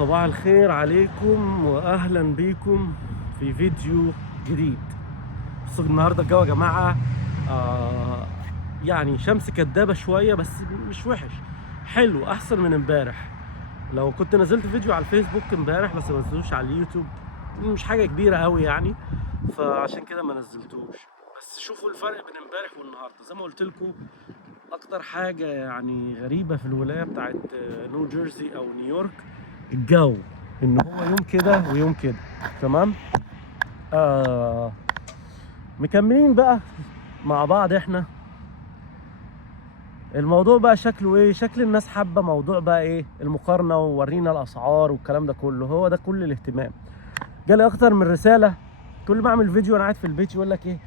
صباح الخير عليكم واهلا بيكم في فيديو جديد. بصوا النهارده الجو يا جماعه يعني شمس كدابه شويه بس مش وحش، حلو احسن من امبارح. لو كنت نزلت فيديو على الفيسبوك امبارح بس ما نزلتوش على اليوتيوب، مش حاجه كبيره قوي يعني، فعشان كده ما نزلتوش. بس شوفوا الفرق بين امبارح والنهارده. زي ما قلت لكم اكتر حاجه يعني غريبه في الولايه بتاعت نيو جيرسي او نيويورك الجو، ان هو يوم كده ويوم كده. تمام. آه مكملين بقى مع بعض احنا. الموضوع بقى شكله ايه؟ شكل الناس حابه موضوع بقى ايه؟ المقارنه وورينا الاسعار والكلام ده كله، هو ده كل الاهتمام. جالي اكتر من رساله كل ما اعمل فيديو انا قاعد في البيت يقول لك ايه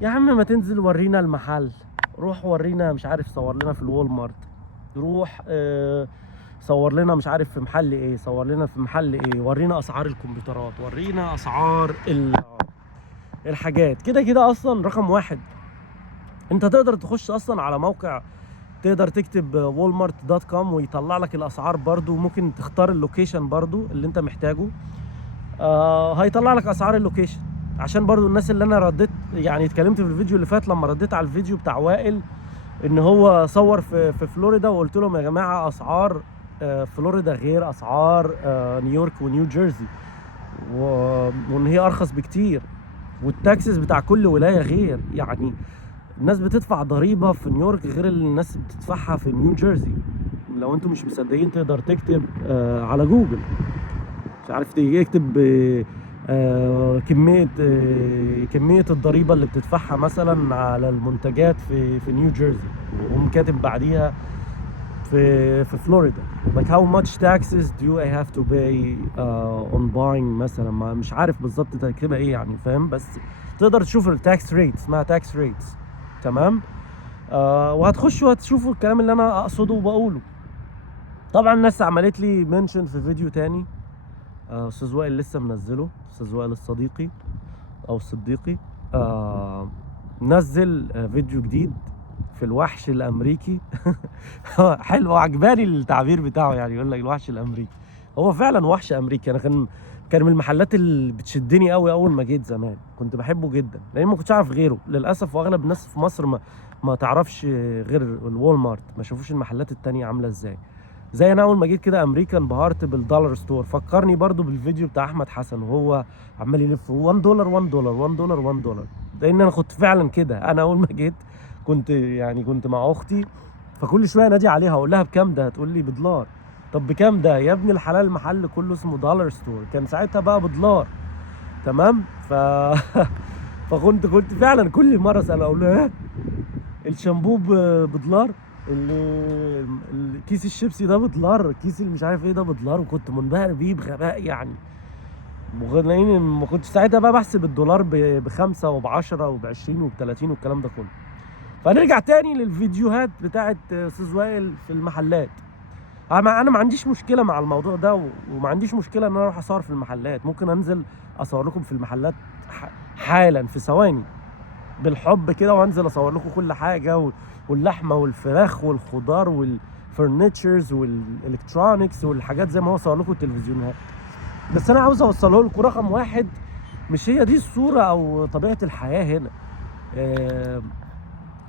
يا عم ما تنزل ورينا المحل، روح ورينا مش عارف، صور لنا في الوول مارت، روح صور لنا مش عارف في محل ايه، صور لنا في محل ايه، ورينا اسعار الكمبيوترات، ورينا اسعار الحاجات. كده كده اصلا رقم واحد انت تقدر تخش اصلا على موقع، تقدر تكتب walmart.com ويطلع لك الاسعار برضو، ممكن تختار اللوكيشن برضو اللي انت محتاجه. هيطلع لك اسعار اللوكيشن. عشان برضو الناس اللي انا رديت يعني اتكلمت في الفيديو اللي فات لما رديت على الفيديو بتاع وائل ان هو صور في فلوريدا، وقلت لهم يا جماعه اسعار فلوريدا غير اسعار نيويورك ونيو جيرسي، وان هي ارخص بكتير، والتاكسس بتاع كل ولايه غير. يعني الناس بتدفع ضريبه في نيويورك غير اللي الناس بتدفعها في نيو جيرسي. لو انتم مش مصدقين تقدر تكتب على جوجل، مش عارف تكتب كمية الضريبة اللي بتدفعها مثلا على المنتجات في نيو جيرسي، وقوم كاتب بعديها في فلوريدا like how much taxes do I have to pay on buying مثلا. ما مش عارف بالظبط تكتبها ايه يعني، فاهم؟ بس تقدر تشوف التاكس ريت، اسمها تاكس ريتس. تمام. وهتخشوا هتشوفوا الكلام اللي انا اقصده وبقوله. طبعا الناس عملت لي منشن في فيديو تاني، استاذ وائل لسه منزله، استاذ وائل الصديقي او الصديقي نزل فيديو جديد في الوحش الامريكي. حلو، عجباني التعبير بتاعه، يعني يقول لك الوحش الامريكي. هو فعلا وحش امريكي. انا كان من المحلات اللي بتشدني قوي اول ما جيت زمان، كنت بحبه جدا لان ما كنتش اعرف غيره للاسف، واغلب الناس في مصر ما تعرفش غير الوول مارت، ما شافوش المحلات التانية عامله ازاي. زي انا اول ما جيت كده امريكا انبهرت بالدولار ستور. فكرني برضو بالفيديو بتاع احمد حسن وهو عمال يلف $1 $1 $1 $1، لان انا كنت فعلا كده. انا اول ما جيت كنت مع اختي، فكل شويه انادي عليها اقول لها بكام ده، تقول لي $. طب بكام ده يا ابن الحلال؟ المحل كله اسمه دولار ستور، كان ساعتها بقى $. تمام. فكنت فعلا كل مره اسال اقول لها ايه الشامبو $، الكيس الشيبسي ده $، الكيس اللي مش عارف ايه ده $، وكنت منبهر بيه بغباء يعني. لان ما كنتش ساعتها بقى بحسب الدولار ب5 وب10 وب20 وب30 والكلام ده كله. فنرجع تاني للفيديوهات بتاعت استاذ وائل في المحلات. انا ما عنديش مشكله مع الموضوع ده، وما عنديش مشكله ان انا اروح اصور في المحلات. ممكن انزل اصور لكم في المحلات حالا في ثواني بالحب كده، وانزل اصور لكم كل حاجه، واللحمه والفراخ والخضار والفرنتشرز والالكترونكس والحاجات زي ما هو صور لكم التلفزيونات. بس انا عاوز اوصله لكم رقم واحد، مش هي دي الصوره او طبيعه الحياه هنا.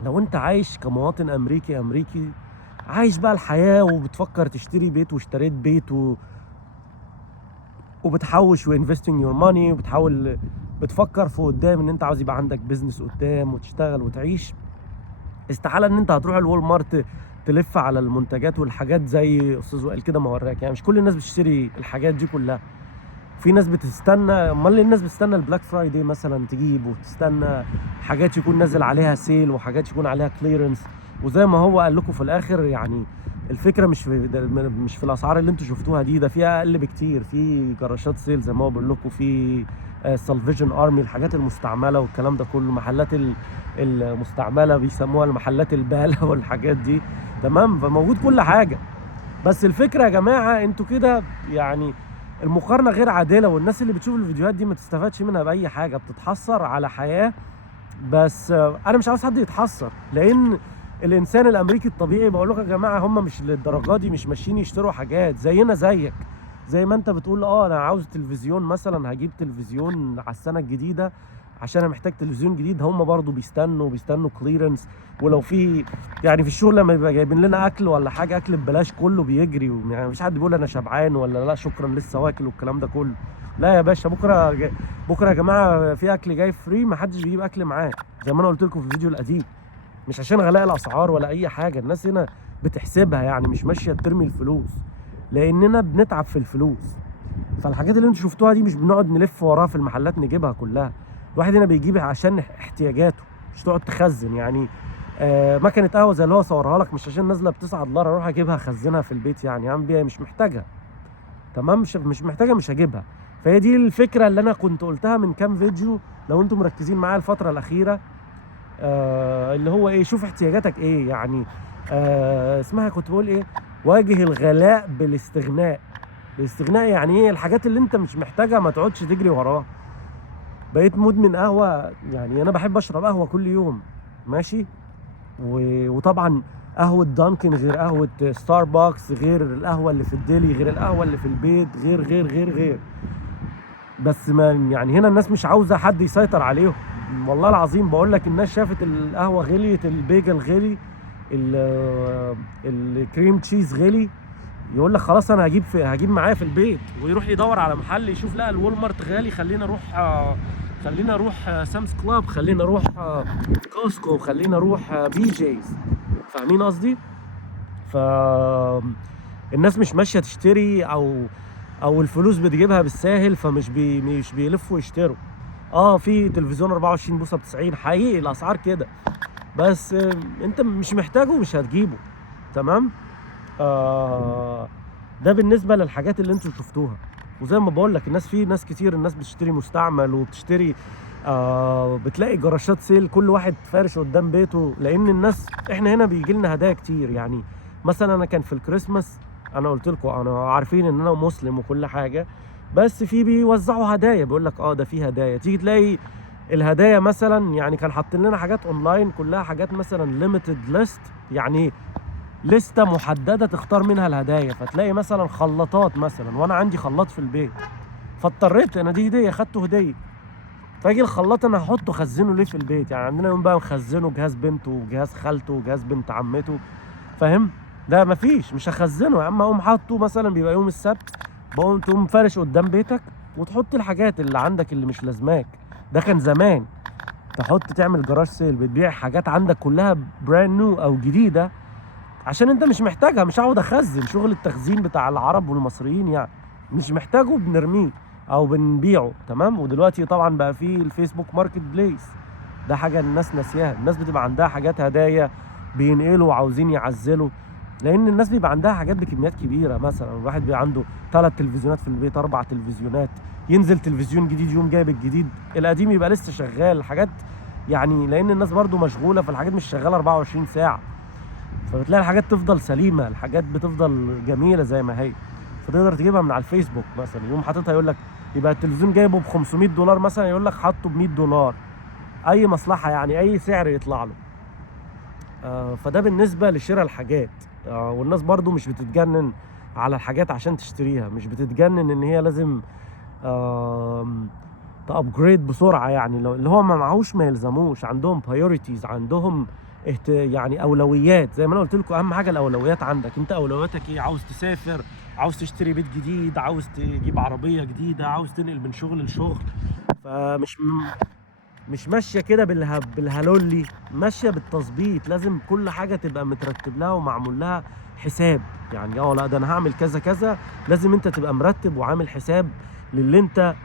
لو انت عايش كمواطن امريكي عايش بقى الحياه وبتفكر تشتري بيت واشتريت بيت وبتحوش وانفستنج يور ماني، وبتحاول بتفكر في قدام ان انت عاوز يبقى عندك بيزنس قدام وتشتغل وتعيش، استحاله ان انت هتروح الوول مارت تلف على المنتجات والحاجات زي استاذ وائل كده ما وراك. يعني مش كل الناس بتشتري الحاجات دي كلها، في ناس بتستنى. امال ليه الناس بتستنى البلاك فرايداي مثلا تجيب، وتستنى حاجات يكون نازل عليها سيل وحاجات يكون عليها كليرنس؟ وزي ما هو قال لكم في الاخر، يعني الفكره مش في الاسعار اللي انتم شفتوها دي، ده فيها اقل بكتير. في جراشات سيل زي ما هو بقول لكم، في سالفيجن ارمي، الحاجات المستعمله والكلام ده كله، محلات المستعمله بيسموها المحلات الباله والحاجات دي. تمام. فموجود كل حاجه. بس الفكره يا جماعه انتوا كده يعني المقارنه غير عادله، والناس اللي بتشوف الفيديوهات دي ما تستفادش منها باي حاجه، بتتحسر على حياه. بس انا مش عاوز حد يتحسر، لان الانسان الامريكي الطبيعي بقول لكم يا جماعه هم مش للدرجه دي، مش ماشيين يشتروا حاجات زينا زيك. زي ما انت بتقول انا عاوز تلفزيون مثلا، هجيب تلفزيون على السنه الجديده عشان انا محتاج تلفزيون جديد، هم برضو بيستنوا كليرنس. ولو في يعني في الشغل لما يبقى جايبين لنا اكل ولا حاجه، اكل ببلاش كله بيجري، يعني مفيش حد بيقول انا شبعان ولا لا شكرا لسه واكل والكلام ده كله. لا يا باشا، بكره يا جماعه في اكل جاي فري، ما حدش بيجيب اكل معاه زي ما انا قلت لكم في الفيديو القديم. مش عشان غلاء الاسعار ولا اي حاجه، الناس هنا بتحسبها، يعني مش ماشيه ترمي الفلوس، لاننا بنتعب في الفلوس. فالحاجات اللي انتوا شفتوها دي مش بنقعد نلف وراها في المحلات نجيبها كلها، الواحد هنا بيجيب عشان احتياجاته، مش تقعد تخزن. يعني مكنه قهوه زي اللي هو صورها لك، مش عشان نازله ب$9 اروح اجيبها اخزنها في البيت، يعني اعمل بيها مش محتاجها. تمام، مش محتاجه، مش هجيبها. فهي دي الفكره اللي انا كنت قلتها من كام فيديو لو انتم مركزين معايا الفتره الاخيره. اللي هو ايه، شوف احتياجاتك ايه يعني. اسمها كنت بقول ايه، واجه الغلاء بالاستغناء. الاستغناء يعني ايه؟ الحاجات اللي انت مش محتاجها ما تقعدش تجري وراها. بقيت مدمن قهوه، يعني انا بحب اشرب قهوه كل يوم ماشي. وطبعا قهوه دانكن غير قهوه ستاربكس، غير القهوه اللي في الديلي، غير القهوه اللي في البيت، غير. بس ما يعني هنا الناس مش عاوزه حد يسيطر عليهم. والله العظيم بقول لك، الناس شافت القهوه غليت، البيجل غلي، الكريم تشيز غلي، يقول لك خلاص انا هجيب معايا في البيت، ويروح يدور على محل يشوف لا الوالمارت غالي، خلينا اروح سامس كلاب، خلينا اروح كوسكو، خلينا اروح بي جيز. فاهمين قصدي؟ ف الناس مش ماشيه تشتري، او الفلوس بتجيبها بالساهل، مش بيلفوا يشتروا. في تلفزيون 24 بوصه ب90، حقيقي الاسعار كده، بس انت مش محتاجه مش هتجيبه. تمام. ده بالنسبه للحاجات اللي انتوا شفتوها. وزي ما بقول لك، في ناس كتير، الناس بتشتري مستعمل، وبتشتري بتلاقي جراشات سيل، كل واحد فارش قدام بيته، لان الناس احنا هنا بيجي لنا هدايا كتير. يعني مثلا انا كان في الكريسماس، انا قلت لكم انا عارفين ان انا مسلم وكل حاجه، بس في بيوزعوا هدايا، بيقول لك ده في هدايا، تيجي تلاقي الهدايا مثلا، يعني كان حاطين لنا حاجات اونلاين كلها حاجات مثلا ليميتد ليست، يعني لسته محدده تختار منها الهدايا. فتلاقي مثلا خلاطات مثلا، وانا عندي خلاط في البيت، فاضطريت انا دي هديه، خدته هديه، فاجي الخلاط انا هحطه خزنه ليه في البيت؟ يعني عندنا يوم بقى مخزنه جهاز بنته وجهاز خالته وجهاز بنت عمته، فاهم؟ ده مفيش، مش هخزنه يا عم، اقوم حاطه مثلا، بيبقى يوم السبت، بقوم تقوم فارش قدام بيتك وتحط الحاجات اللي عندك اللي مش لازماك. ده كان زمان تعمل جراج سيل، بتبيع حاجات عندك كلها براند نيو او جديده، عشان انت مش محتاجها. مش هقعد اخزن، شغل التخزين بتاع العرب والمصريين يعني، مش محتاجه بنرميه او بنبيعه. تمام. ودلوقتي طبعا بقى في الفيسبوك ماركت بليس، ده حاجه الناس ناسياها. الناس بتبقى عندها حاجات هدايا، بينقلوا وعاوزين يعزلوا، لان الناس بيبقى عندها حاجات بكميات كبيره. مثلا الواحد بيبقى عنده 3 تلفزيونات في البيت، 4 تلفزيونات، ينزل تلفزيون جديد يوم جايب الجديد، القديم يبقى لسه شغال. حاجات يعني، لان الناس برضو مشغوله، فالحاجات مش شغاله 24 ساعه، فبتلاقي الحاجات تفضل سليمه، الحاجات بتفضل جميله زي ما هي، فتقدر تجيبها من على الفيسبوك مثلا. يوم حاططها يقول لك، يبقى التلفزيون جايبه ب $500 مثلا، يقول لك حاطه ب $100، اي مصلحه يعني، اي سعر يطلع له. فده بالنسبه لشراء الحاجات. والناس برضو مش بتتجنن على الحاجات عشان تشتريها، مش بتتجنن ان هي لازم تابجريد بسرعه. يعني اللي هو ما معهوش ما يلزموش، عندهم بايوريتيز، عندهم يعني اولويات. زي ما انا قلت لكم، اهم حاجه الاولويات عندك. انت اولوياتك ايه؟ عاوز تسافر، عاوز تشتري بيت جديد، عاوز تجيب عربيه جديده، عاوز تنقل من شغل لشغل. مش ماشيه كده بالهلولي، ماشيه بالتظبيط. لازم كل حاجه تبقى مترتب لها ومعمول لها حساب. يعني لا ده انا هعمل كذا كذا، لازم انت تبقى مرتب وعامل حساب للي انت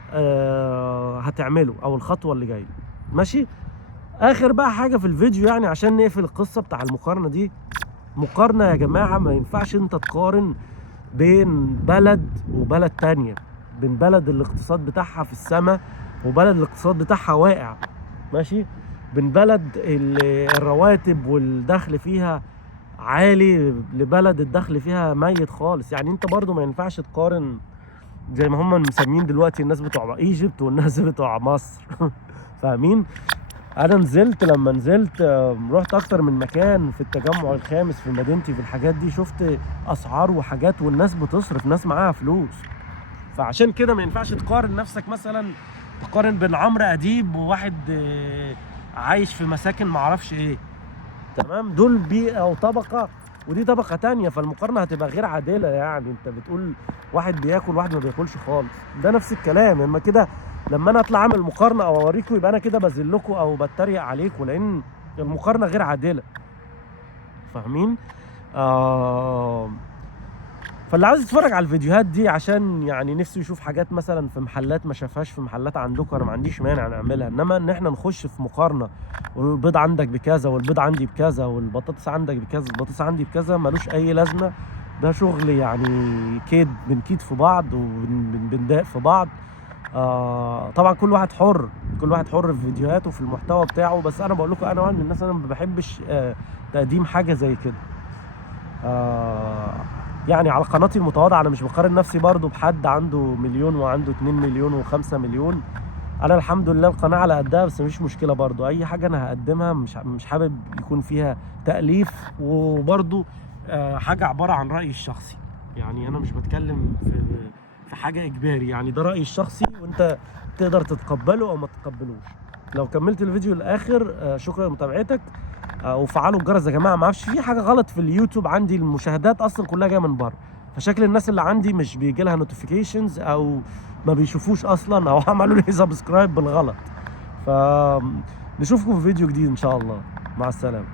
هتعمله، او الخطوه اللي جايه. ماشي. اخر بقى حاجه في الفيديو، يعني عشان نقفل القصه بتاع المقارنه دي. مقارنه يا جماعه، ما ينفعش انت تقارن بين بلد وبلد تانية، بين بلد الاقتصاد بتاعها في السماء وبلد الاقتصاد بتاعها واقع. ماشي. بين بلد الرواتب والدخل فيها عالي لبلد الدخل فيها ميت خالص. يعني انت برضو ما ينفعش تقارن زي ما هم مسمين دلوقتي الناس بتوع ايجيبت والناس بتوع مصر. فاهمين؟ انا لما نزلت رحت اكتر من مكان في التجمع الخامس في مدينتي، في الحاجات دي شفت اسعار وحاجات، والناس بتصرف، ناس معاها فلوس. فعشان كده ما ينفعش تقارن نفسك مثلا، تقارن بين عمرو اديب وواحد عايش في مساكن معرفش ايه. تمام، دول بيئه وطبقه ودي طبقه تانية، فالمقارنه هتبقى غير عادله. يعني انت بتقول واحد بياكل واحد ما بياكلش خالص، ده نفس الكلام. اما كده لما انا اطلع اعمل مقارنه او اوريكم يبقى انا كده بذلكم او بتريق عليكم، لان المقارنه غير عادله. فاهمين؟ فاللي عاوز يتفرج على الفيديوهات دي عشان يعني نفسه يشوف حاجات مثلا في محلات ما شافهاش في محلات عندكم، انا ما عنديش مانع نعملها. انما ان احنا نخش في مقارنه والبيض عندك بكذا والبيض عندي بكذا والبطاطس عندك بكذا والبطاطس عندي بكذا، ملوش اي لازمه. ده شغل يعني كيد، بنكيد في بعض وبنضايق في بعض. طبعا كل واحد حر، كل واحد حر في فيديوهاته وفي المحتوى بتاعه. بس انا بقول لكم انا واحد من الناس انا ما بحبش تقديم حاجه زي كده. يعني على قناتي المتواضعه انا مش بقارن نفسي برضو بحد عنده مليون وعنده 2 مليون و5 مليون. انا الحمد لله القناه على قدها، بس مفيش مشكله برضو اي حاجه انا هقدمها مش حابب يكون فيها تاليف، وبرضو حاجه عباره عن رايي الشخصي. يعني انا مش بتكلم في حاجه اجباري، يعني ده رايي الشخصي وانت تقدر تتقبله او ما تتقبلوش. لو كملت الفيديو للاخر شكرا لمتابعتك، وفعلوا الجرس يا جماعه. ما اعرفش في حاجه غلط في اليوتيوب عندي، المشاهدات اصلا كلها جايه من بره، فشكل الناس اللي عندي مش بيجي لها نوتيفيكيشنز او ما بيشوفوش اصلا او عملوا لي سبسكرايب بالغلط. ف نشوفكم في فيديو جديد ان شاء الله. مع السلامه.